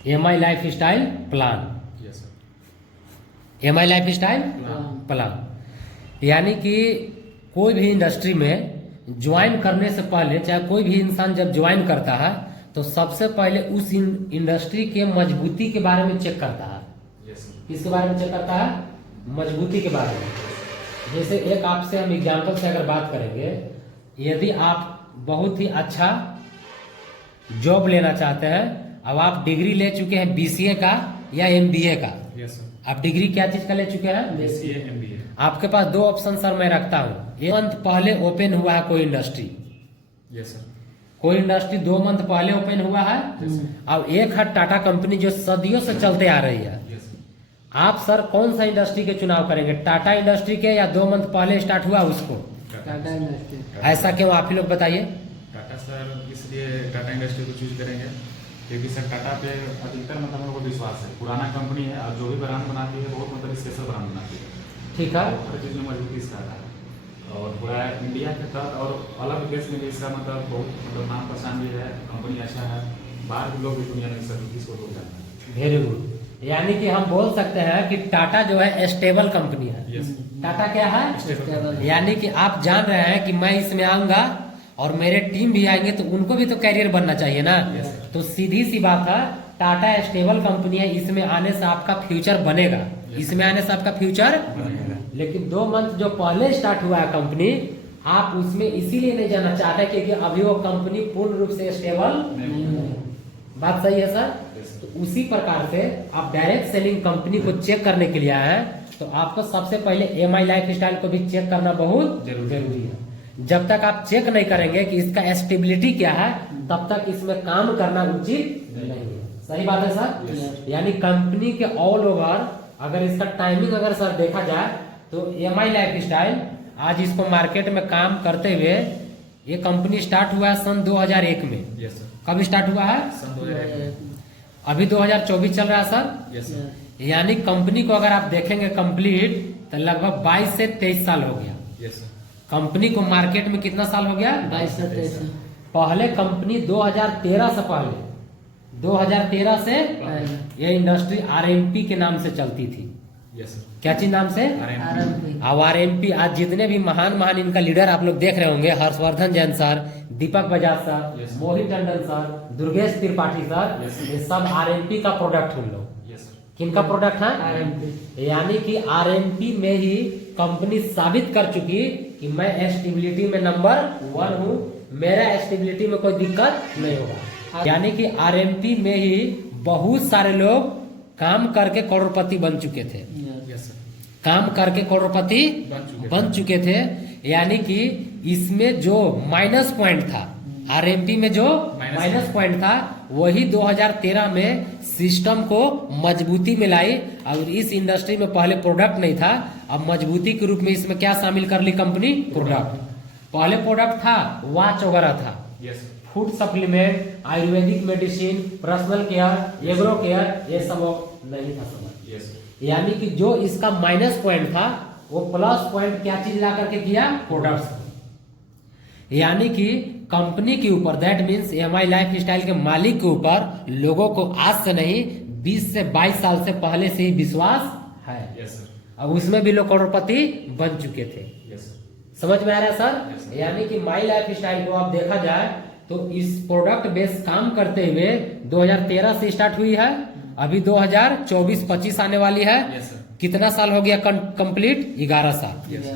MI life style plan. Yes MI life style plan यानी कि कोई भी इंडस्ट्री में ज्वाइन करने से पहले, चाहे कोई भी इंसान जब ज्वाइन करता है तो सबसे पहले उस इंडस्ट्री के मजबूती के बारे में चेक करता है। यस किसके बारे में चेक करता है? मजबूती के बारे में। जैसे एक आपसे हम एग्जाम्पल से अगर बात करेंगे, यदि आप बहुत ही अच्छा जॉब लेना चाहते हैं, अब आप डिग्री ले चुके हैं BCA का या MBA का। यस सर, आप डिग्री क्या चीज का ले चुके हैं? BCA MBA। आपके पास दो ऑप्शन सर मैं रखता हूँ। 1 मंथ पहले ओपन हुआ है कोई इंडस्ट्री, यस सर, कोई इंडस्ट्री 2 मंथ पहले ओपन हुआ है। अब एक है टाटा कंपनी जो सदियों से चलते आ रही है। Yes sir. आप सर कौन सा इंडस्ट्री के चुनाव करेंगे? टाटा इंडस्ट्री के या 2 मंथ पहले स्टार्ट हुआ उसको? टाटा इंडस्ट्री। ऐसा क्यों, आप ही लोग बताइए। टाटा सर, इसलिए टाटा इंडस्ट्री को चूज करेंगे क्योंकि सर टाटा पे अधिकतर मतलब हम लोग को विश्वास है। पुराना कंपनी है और जो भी ब्रांड बनाती है बहुत मतलब स्पेशल ब्रांड बनाती है। ठीक है। हर चीज़ में मजबूती इसका आता है और पूरा इंडिया के तहत और अलग देश में भी इसका मतलब बहुत मतलब नाम पहचान भी है। कंपनी अच्छा है, बाहर के लोग भी दुनिया में सर इसको लोग जानते हैं। Very good. यानी कि हम बोल सकते हैं कि टाटा जो है स्टेबल कंपनी है। यस टाटा क्या है? स्टेबल। यानी कि आप जान रहे हैं कि मैं इसमें आऊंगा और मेरे टीम भी आएंगे तो उनको भी तो कैरियर बनना चाहिए ना। Yes, तो सीधी सी बात है, टाटा स्टेबल कंपनी है, इसमें आने से आपका फ्यूचर बनेगा। इसमें आने से आपका फ्यूचर बनेगा। लेकिन 2 मंथ जो पहले स्टार्ट हुआ है कंपनी, आप उसमें इसीलिए नहीं जाना चाहते क्योंकि अभी वो कंपनी पूर्ण रूप से स्टेबल। बात सही है सर? Yes, sir। तो उसी प्रकार से आप डायरेक्ट सेलिंग कंपनी को चेक करने के लिए आए हैं तो आपको सबसे पहले MI लाइफ स्टाइल को भी चेक करना बहुत जरूरी है। जब तक आप चेक नहीं करेंगे कि इसका स्टेबिलिटी क्या है, तब तक इसमें काम करना उचित नहीं है। सही बात है सर? Yes। यानी कंपनी के ऑल ओवर अगर इसका टाइमिंग अगर सर देखा जाए तो MI लाइफ स्टाइल आज इसको मार्केट में काम करते हुए, ये कंपनी स्टार्ट हुआ है सन 2001 में। यस सर, कब स्टार्ट हुआ है? सन 2001। अभी 2024 चल रहा है सर। यस सर, यानी कंपनी को अगर आप देखेंगे कंप्लीट तो लगभग 22 से 23 साल हो गया। यस सर, कंपनी को मार्केट में कितना साल हो गया? 22 से 23। पहले कंपनी 2013 से पहले, 2013 से ये इंडस्ट्री RMP के नाम से चलती थी। यस सर, क्या चीज नाम से? RMP। अब RMP आज जितने भी महान इनका लीडर आप लोग देख रहे होंगे, Harshvardhan Jain sir, Deepak Bajaj sir, Yes। Mohit Tandon sir, Durgesh Tripathi sir, Yes। ये सब RMP का प्रोडक्ट हम लोग। यस सर, किनका प्रोडक्ट है? RMP। यानी कि RMP में ही कंपनी साबित कर चुकी कि मैं स्टेबिलिटी में नंबर 1 हूँ, मेरा स्टेबिलिटी में कोई दिक्कत नहीं होगा। यानी कि RMP में ही बहुत सारे लोग काम करके करोड़पति बन चुके थे। यस सर, काम करके करोड़पति बन चुके थे। यानी कि इसमें जो माइनस पॉइंट था, RMP में जो माइनस पॉइंट था, वही 2013 में सिस्टम को मजबूती में लाई। और इस इंडस्ट्री में पहले प्रोडक्ट नहीं था, अब मजबूती के रूप में इसमें क्या शामिल कर ली कंपनी? प्रोडक्ट। पहले प्रोडक्ट था वॉच वगैरह था, yes sir, food supplement, Ayurvedic medicine, personal care, agro care, ये सब नहीं था समझ। यस सर, यानी कि जो इसका माइनस पॉइंट था वो प्लस पॉइंट क्या चीज ला करके किया? प्रोडक्ट्स। यानी कि कंपनी के ऊपर, that means MI life style के मालिक के ऊपर लोगों को आज से नहीं 20 से 22 साल से पहले से ही विश्वास है। यस सर, अब उसमें भी लोग करोड़पति बन चुके थे। यस सर, समझ में आ रहा है Yes, सर? sir। यानी कि माई लाइफ स्टाइल को आप देखा जाए तो इस प्रोडक्ट बेस काम करते हुए 2013 से स्टार्ट हुई है, अभी 2024-25 आने वाली है। यस सर, कितना साल हो गया कंप्लीट? 11 साल। यस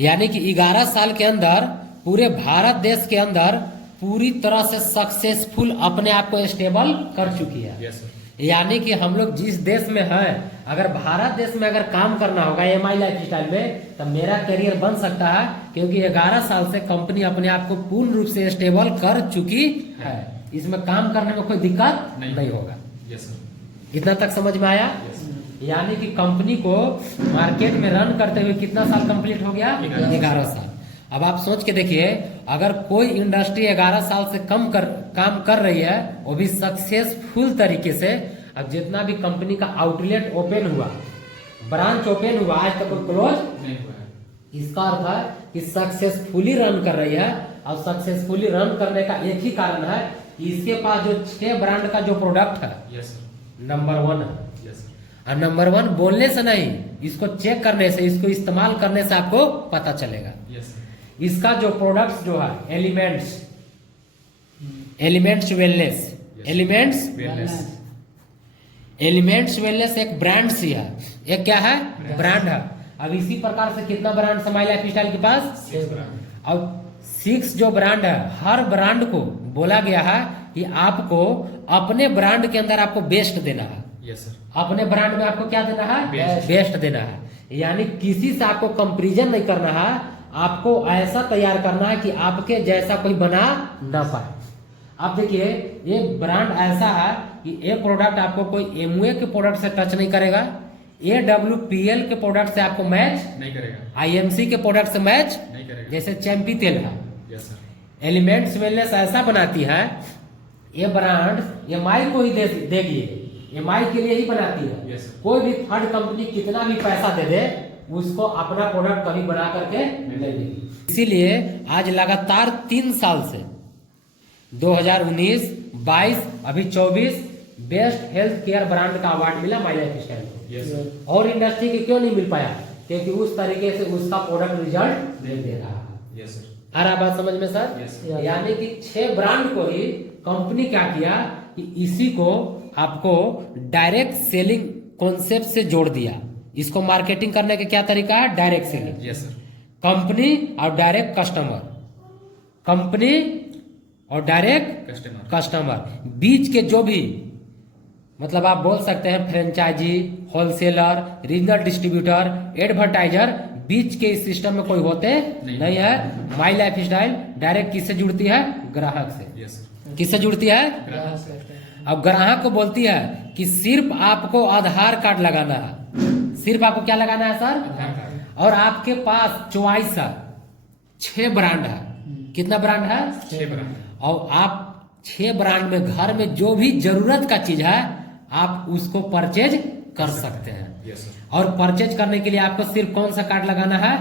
यानी कि 11 साल के अंदर पूरे भारत देश के अंदर पूरी तरह से सक्सेसफुल अपने आप को स्टेबल कर चुकी है। यस सर, यानी कि हम लोग जिस देश में हैं, अगर भारत देश में अगर काम करना होगा MI लाइफ स्टाइल में, तो मेरा करियर बन सकता है क्योंकि 11 साल से कंपनी अपने आप को पूर्ण रूप से स्टेबल कर चुकी है। इसमें काम करने में कोई दिक्कत नहीं होगा। यस सर, इतना तक समझ में आया? यस सर, यानी कि कंपनी को मार्केट में रन करते हुए कितना साल कंप्लीट हो गया? 11 साल। अब आप सोच के देखिए, अगर कोई इंडस्ट्री 11 साल से काम कर रही है, वो भी सक्सेसफुल तरीके से, अब जितना भी कंपनी का आउटलेट ओपन हुआ, ब्रांच ओपन हुआ, आज तक कोई क्लोज नहीं हुआ है। इसका अर्थ है कि सक्सेसफुली रन कर रही है। और सक्सेसफुली रन करने का एक ही कारण है इसके पास जो 6 ब्रांड का जो प्रोडक्ट है यस सर, नंबर 1 है। यस सर, और नंबर 1 बोलने से नहीं, इसको चेक करने से, इसको इस्तेमाल करने से आपको पता चलेगा। यस सर, इसका जो प्रोडक्ट्स जो है एलिमेंट्स वेलनेस, एलिमेंट्स वेलनेस एक ब्रांड सी है, एक क्या है ब्रांड है। अब इसी प्रकार से कितना ब्रांड समाई लाइफ स्टाइल के पास, 6 ब्रांड, अब 6 जो ब्रांड है, हर ब्रांड को बोला गया है कि आपको अपने ब्रांड के अंदर आपको बेस्ट देना है। यस सर, अपने ब्रांड में आपको क्या देना है, बेस्ट। बेस्ट देना है। यानी किसी से आपको कंपैरिजन नहीं करना है, आपको ऐसा तैयार करना है कि आपके जैसा कोई बना ना पाए। आप देखिए ये ब्रांड ऐसा है कि ये प्रोडक्ट आपको कोई एमवे के प्रोडक्ट से टच नहीं करेगा, AWPL के प्रोडक्ट से आपको मैच नहीं करेगा, IMC के प्रोडक्ट से मैच नहीं करेगा। जैसे चैंपी तेल है। यस सर, एलिमेंट्स वेलनेस ऐसा बनाती है, ये ब्रांड MI को ही देगी, MI के लिए ही बनाती है। Yes, sir. कोई भी थर्ड कंपनी कितना भी पैसा दे दे, उसको अपना प्रोडक्ट कभी बना करके नहीं देगी। इसीलिए आज लगातार 3 साल से 2019, 22, अभी 24 बेस्ट हेल्थ केयर ब्रांड का अवार्ड मिला माई लाइफ स्टाइल को। यस सर, और इंडस्ट्री के क्यों नहीं मिल पाया, क्योंकि उस तरीके से उसका प्रोडक्ट रिजल्ट नहीं दे रहा है। यस सर, आ रहा बात समझ में सर? Yes, sir. यानी कि 6 ब्रांड को ही कंपनी क्या किया कि इसी को आपको डायरेक्ट सेलिंग कॉन्सेप्ट से जोड़ दिया। इसको मार्केटिंग करने का क्या तरीका है, direct selling. Yes sir, company और डायरेक्ट कस्टमर, कंपनी और डायरेक्ट कस्टमर, बीच के जो भी मतलब आप बोल सकते हैं franchisee, wholesaler, regional distributor, advertiser, बीच के इस सिस्टम में कोई होते नहीं है। माई लाइफ स्टाइल डायरेक्ट किससे जुड़ती है, ग्राहक से। यस सर, किससे जुड़ती है, अब ग्राहक को बोलती है कि सिर्फ आपको आधार कार्ड लगाना है, सिर्फ आपको क्या लगाना है सर, आधार कार्ड, और आपके पास चॉइस है, 6 ब्रांड है। कितना ब्रांड है, 6 ब्रांड, और आप 6 ब्रांड में घर में जो भी जरूरत का चीज है आप उसको परचेज कर सकते हैं। यस सर, और परचेज करने के लिए आपको सिर्फ कौन सा कार्ड लगाना है,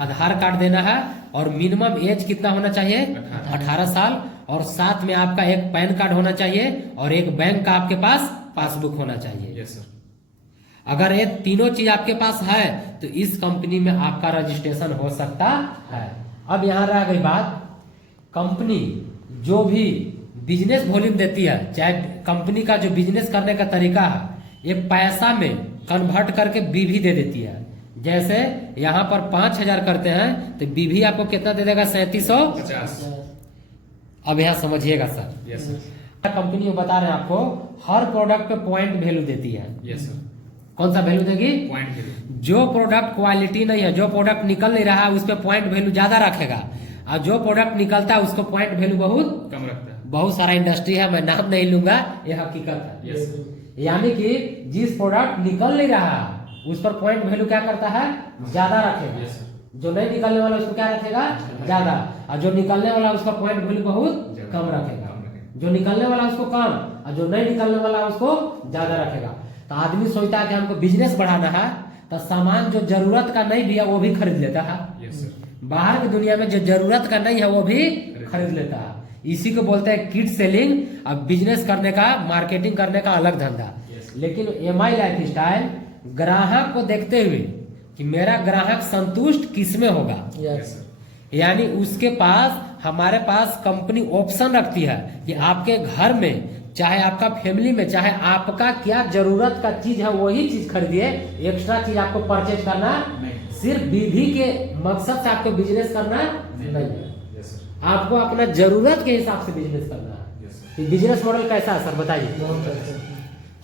आधार कार्ड देना है, और मिनिमम एज कितना होना चाहिए, 18 साल, और साथ में आपका एक पैन कार्ड होना चाहिए और एक बैंक का आपके पास पासबुक होना चाहिए। यस सर, अगर ये तीनों चीज आपके पास है तो इस कंपनी में आपका रजिस्ट्रेशन हो सकता है। अब यहाँ रह गई बात, कंपनी जो भी बिजनेस वॉल्यूम देती है, चाहे कंपनी का जो बिजनेस करने का तरीका है, ये पैसा में कन्वर्ट करके बीवी दे देती है। जैसे यहाँ पर 5,000 करते हैं तो बीवी आपको कितना दे देगा, 3750। 50। अब यहाँ समझिएगा सर, यस सर, कंपनी बता रहे हैं आपको हर प्रोडक्ट पे पॉइंट वैल्यू देती है। यस सर, कौन सा वैल्यू देगी, पॉइंट के लिए, जो प्रोडक्ट क्वालिटी नहीं है, जो प्रोडक्ट निकल नहीं रहा है उस पर पॉइंट वैल्यू ज्यादा रखेगा, और जो प्रोडक्ट निकलता है उसको पॉइंट वैल्यू बहुत कम रखता है। बहुत सारा इंडस्ट्री है, मैं नाम नहीं लूंगा, यह हकीकत है। यस सर, यानी कि जिस प्रोडक्ट निकल नहीं रहा उस पर पॉइंट वैल्यू क्या करता है, ज्यादा रखेगा। यस सर, जो नहीं निकलने वाला उसको क्या रखेगा, ज्यादा, और जो निकलने वाला उसका पॉइंट वैल्यू बहुत कम रखेगा। जो निकलने वाला उसको कम और जो नहीं निकलने वाला उसको ज्यादा रखेगा। तो आदमी सोचता है कि हमको बिजनेस बढ़ाना है तो सामान जो जरूरत का नहीं भी है वो भी खरीद लेता है। यस सर, बाहर की दुनिया में जो जरूरत का नहीं है वो भी खरीद लेता है। इसी को बोलते हैं किड सेलिंग। अब बिजनेस करने का, मार्केटिंग करने का अलग धंधा। Yes. लेकिन MI लाइफ स्टाइल ग्राहक को देखते हुए कि मेरा ग्राहक संतुष्ट किस में होगा, यस सर, यानी उसके पास, हमारे पास कंपनी ऑप्शन रखती है कि आपके घर में, चाहे आपका फैमिली में, चाहे आपका क्या जरूरत का चीज है वही चीज खरीदिए, एक्स्ट्रा चीज आपको परचेज करना नहीं, सिर्फ विधि के मकसद से आपको बिजनेस करना नहीं है। यस सर, आपको अपना जरूरत के हिसाब से बिजनेस करना है। यस सर, कि बिजनेस मॉडल कैसा है सर बताइए।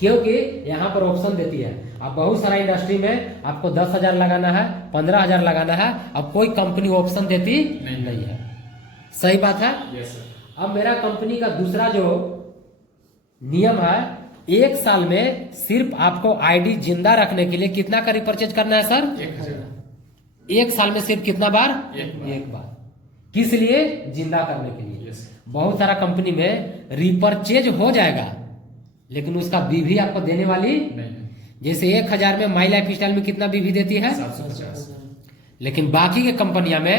क्योंकि यहाँ पर ऑप्शन देती है। अब बहुत सारा इंडस्ट्री में आपको 10,000 लगाना है, 15,000 लगाना है, अब कोई कंपनी ऑप्शन देती नहीं है। सही बात है। यस सर, अब मेरा कंपनी का दूसरा जो नियम है, 1 साल में सिर्फ आपको आईडी जिंदा रखने के लिए कितना का रिपर्चेज करना है सर, 1000। 1 साल में सिर्फ कितना बार, एक बार। किस लिए, जिंदा करने के लिए। यस, बहुत सारा कंपनी में रिपर्चेज हो जाएगा लेकिन उसका बीवी आपको देने वाली नहीं है, जैसे 1000 में माई लाइफ स्टाइल में कितना बीवी देती है, 750। लेकिन बाकी के कंपनियां में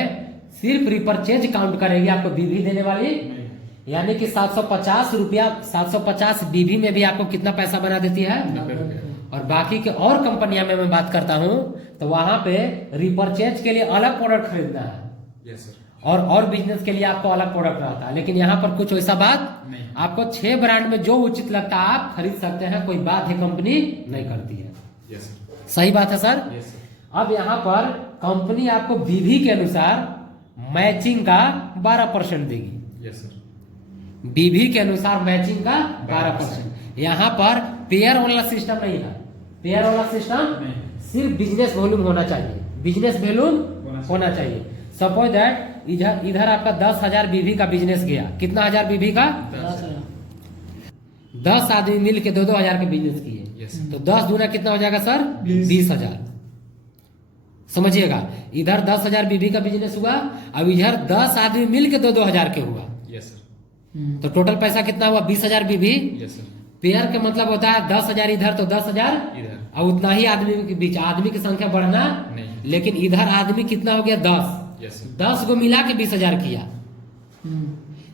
सिर्फ रिपर्चेज काउंट करेगी, आपको बीवी देने वाली। नहीं, यानी कि 750 रुपया 750 बीबी में भी आपको कितना पैसा बना देती है। 90 रुपया। और बाकी के और कंपनियां में मैं बात करता हूं तो वहां पे रिपर्चेज के लिए अलग प्रोडक्ट खरीदना है यस सर। और बिजनेस के लिए आपको अलग प्रोडक्ट रहता है। लेकिन यहाँ पर कुछ वैसा बात नहीं। आपको 6 ब्रांड में जो उचित लगता है आप खरीद सकते हैं, कोई बाध्य कंपनी नहीं करती है। Yes sir. सही बात है सर। Yes sir. अब यहाँ पर कंपनी आपको बीवी के अनुसार मैचिंग का 12% देगी। Yes sir. बीवी के अनुसार मैचिंग का 12%। यहाँ पर पेयर वाला सिस्टम नहीं है। पेयर वाला सिस्टम नहीं। सिर्फ बिजनेस वॉल्यूम होना चाहिए, बिजनेस वॉल्यूम होना चाहिए। सपोज दैट इधर आपका 10,000 बीवी का बिजनेस गया। कितना हजार बीवी का? 10 आदमी मिल के 2-2 हजार के बिजनेस किए। यस। तो 10 दूना कितना हो जाएगा सर? 20,000। समझिएगा, इधर 10,000 बीवी का बिजनेस हुआ, अब इधर 10 आदमी मिल के 2-2 हजार के हुआ। Yes sir. तो टोटल पैसा कितना हुआ? 20,000 बीवी। Yes sir. पेयर का मतलब होता है 10,000 इधर तो 10,000 इधर। और उतना ही आदमी के बीच, आदमी की संख्या बढ़ना नहीं। लेकिन इधर आदमी कितना हो गया? 10। Yes sir. 10 को मिला के 20,000 किया।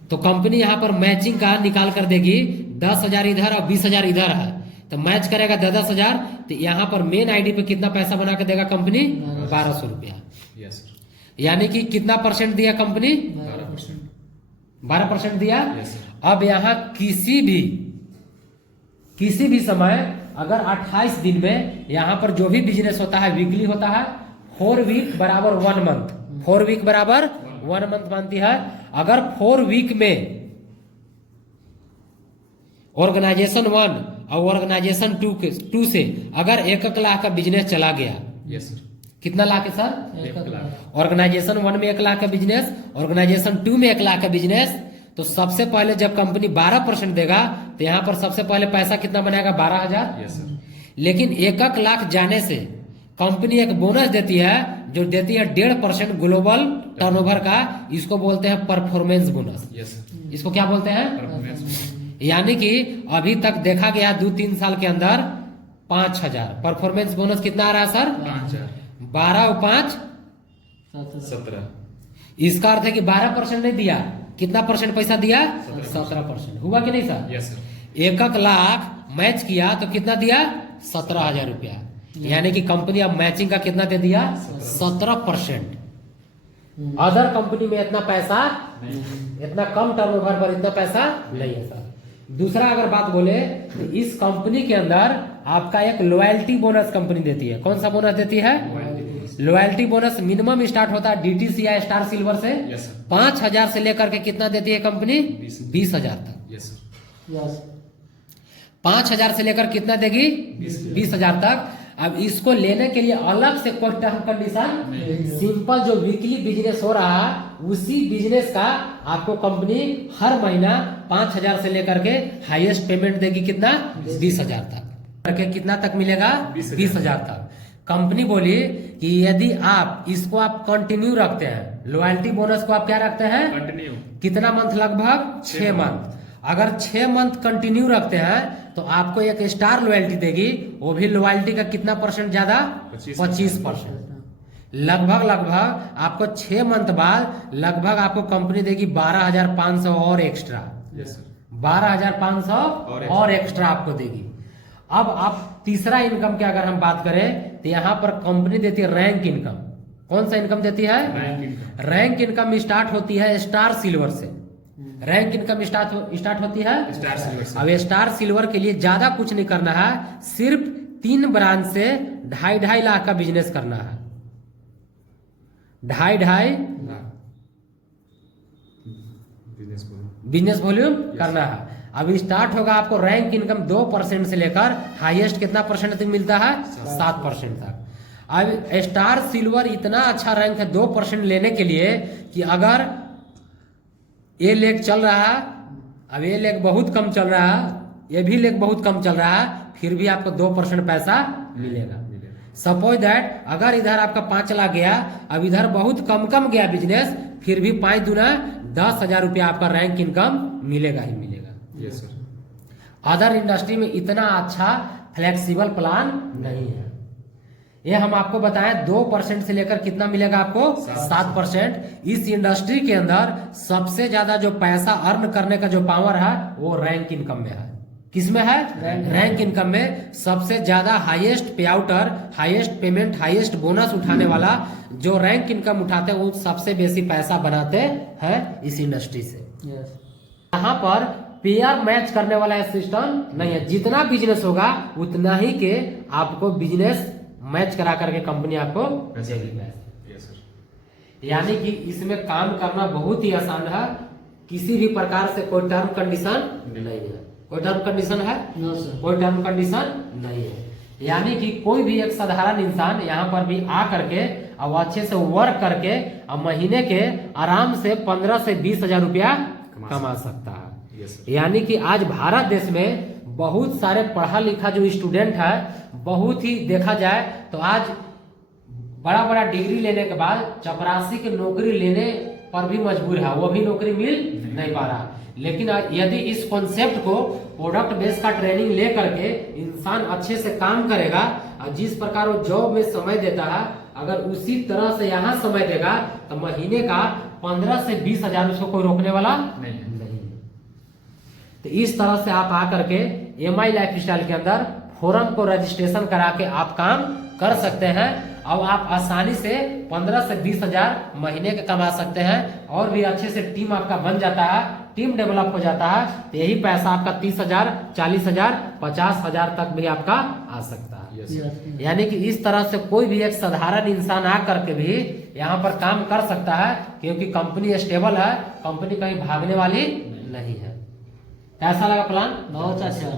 तो कंपनी यहाँ पर मैचिंग का निकाल कर देगी। 10,000 इधर और 20,000 इधर है तो मैच करेगा 10,000। तो यहाँ पर मेन आईडी पे कितना पैसा बना के देगा कंपनी? 1,200 रुपया। Yes sir. यानी कि कितना परसेंट दिया कंपनी? 12%। 12% दिया। Yes sir. अब यहाँ किसी भी समय अगर 28 दिन में यहाँ पर जो भी बिजनेस होता है वीकली होता है, 4 वीक बराबर 1 मंथ, 4 वीक बराबर 1 मंथ मानती है। अगर 4 वीक में ऑर्गेनाइजेशन 1 और ऑर्गेनाइजेशन 2 से अगर 1 लाख का बिजनेस चला गया। Yes sir. कितना लाख है सर? 1 लाख। ऑर्गेनाइजेशन 1 में 1 लाख का बिजनेस, ऑर्गेनाइजेशन 2 में 1 लाख का बिजनेस। तो सबसे पहले जब कंपनी 12% देगा तो यहाँ पर सबसे पहले पैसा कितना बनाएगा? 12,000। Yes sir. लेकिन 1 लाख जाने से कंपनी एक बोनस देती है जो देती है 1.5% ग्लोबल टर्नओवर का। इसको बोलते हैं परफॉर्मेंस बोनस। Yes sir. इसको क्या बोलते हैं? परफॉर्मेंस। यानी कि अभी तक देखा गया 2-3 साल के अंदर 5,000 परफॉर्मेंस बोनस कितना आ रहा है सर? 5,000। 12 और 5 17। इसका अर्थ है कि 12% नहीं दिया, कितना परसेंट पैसा दिया? 17%। हुआ कि नहीं sir? Yes sir. 1 lakh match किया तो कितना दिया? 17,000 रुपया। यानी कि कंपनी अब मैचिंग का कितना दे दिया? 17%। अदर कंपनी में इतना पैसा नहीं। इतना कम टर्नओवर पर इतना पैसा नहीं है सर। दूसरा अगर बात बोले तो इस कंपनी के अंदर आपका एक लॉयल्टी बोनस कंपनी देती है। कौन सा बोनस देती है? लॉयल्टी बोनस मिनिमम स्टार्ट होता है डीटीसी या स्टार सिल्वर से। Yes sir. 5,000 से लेकर के कितना देती है कंपनी? 20,000 तक। Yes sir. 5,000 से लेकर कितना देगी? 20,000 तक। अब इसको लेने के लिए अलग से कोई टर्म कंडीशन, सिंपल जो वीकली बिजनेस हो रहा है उसी बिजनेस का आपको कंपनी हर महीना 5,000 से लेकर के हाईएस्ट पेमेंट देगी कितना? 20,000 तक। करके कितना तक मिलेगा? 20,000 तक। कंपनी बोली कि यदि आप इसको आप कंटिन्यू रखते हैं, लॉयल्टी बोनस को आप क्या रखते हैं? कंटिन्यू। कितना मंथ? लगभग 6 मंथ। अगर 6 मंथ कंटिन्यू रखते हैं तो आपको एक स्टार लॉयल्टी देगी, वो भी लॉयल्टी का कितना परसेंट ज्यादा? 25%। लगभग आपको 6 मंथ बाद लगभग आपको कंपनी देगी 12,500 और एक्स्ट्रा। Yes sir. 12,500 और एक्स्ट्रा आपको देगी। अब आप तीसरा इनकम की अगर हम बात करें तो यहाँ पर कंपनी देती है रैंक इनकम। कौन सा इनकम देती है? Rank income. Rank income start होती है स्टार सिल्वर से। रैंक इनकम स्टार्ट होती है स्टार सिल्वर से। अब स्टार सिल्वर के लिए ज्यादा कुछ नहीं करना है, सिर्फ 3 ब्रांच से 2.5 लाख का बिजनेस करना है। 2.5 बिजनेस वॉल्यूम करना है। अब स्टार्ट होगा आपको रैंक इनकम 2% से लेकर हाईएस्ट कितना परसेंट तक मिलता है? 7% तक। अब स्टार सिल्वर इतना अच्छा रैंक है 2% लेने के लिए कि अगर ये लेग चल रहा है, अब ये लेग बहुत कम चल रहा है, ये भी लेग बहुत कम चल रहा है, फिर भी आपको 2% पैसा मिलेगा। सपोज दैट अगर इधर आपका 5 लाख गया, अब इधर बहुत कम गया बिजनेस, फिर भी 5 दूना 10,000 रुपया आपका रैंक इनकम मिलेगा ही मिलेगा। Yes sir. अदर इंडस्ट्री में इतना अच्छा फ्लेक्सिबल प्लान नहीं है। ये हम आपको बताएं 2% से लेकर कितना मिलेगा आपको 7%। इस इंडस्ट्री के अंदर सबसे ज्यादा जो पैसा अर्न करने का जो पावर है वो रैंक इनकम में है। किसमें है? रैंक इनकम में सबसे ज्यादा हाईएस्ट पे outer, highest payment, highest bonus उठाने वाला जो रैंक इनकम उठाते हैं वो सबसे बेसी पैसा बनाते हैं इस इंडस्ट्री से। यस। यहाँ पर पेयर मैच करने वाला सिस्टम नहीं है। जितना बिजनेस होगा उतना ही के आपको बिजनेस मैच करा करके कंपनी आपको देगी। Yes sir. यानी कि इसमें काम करना बहुत ही आसान है। किसी भी प्रकार से कोई टर्म कंडीशन नहीं है। कोई टर्म कंडीशन है? No sir. कोई टर्म कंडीशन नहीं है। यानी कि कोई भी एक साधारण इंसान यहाँ पर भी आ करके अब अच्छे से वर्क करके अब महीने के आराम से 15 से 20 हजार रुपया कमा सकता है। Yes sir. यानी कि आज भारत देश में बहुत सारे पढ़ा लिखा जो स्टूडेंट है, बहुत ही देखा जाए तो आज बड़ा बड़ा डिग्री लेने के बाद चपरासी की नौकरी लेने पर भी मजबूर है, वो भी नौकरी मिल नहीं पा रहा। लेकिन यदि इस कॉन्सेप्ट को प्रोडक्ट बेस का ट्रेनिंग ले करके इंसान अच्छे से काम करेगा और जिस प्रकार वो जॉब में समय देता है अगर उसी तरह से यहाँ समय देगा तो महीने का 15 से 20 हजार उसको कोई रोकने वाला नहीं है। नहीं। तो इस तरह से आप आकर के MI लाइफस्टाइल के अंदर फोरम को रजिस्ट्रेशन करा के आप काम कर सकते हैं। अब आप आसानी से 15 से 20 हजार महीने के कमा सकते हैं और भी अच्छे से टीम आपका बन जाता है, टीम डेवलप हो जाता है तो यही पैसा आपका 30 हजार, 40 हजार, 50 हजार तक भी आपका आ सकता है। Yes yes. सर। यानी कि इस तरह से कोई भी एक साधारण इंसान आ करके भी यहाँ पर काम कर सकता है क्योंकि कंपनी स्टेबल है, कंपनी कहीं भागने वाली नहीं है। कैसा लगा प्लान? बहुत अच्छा।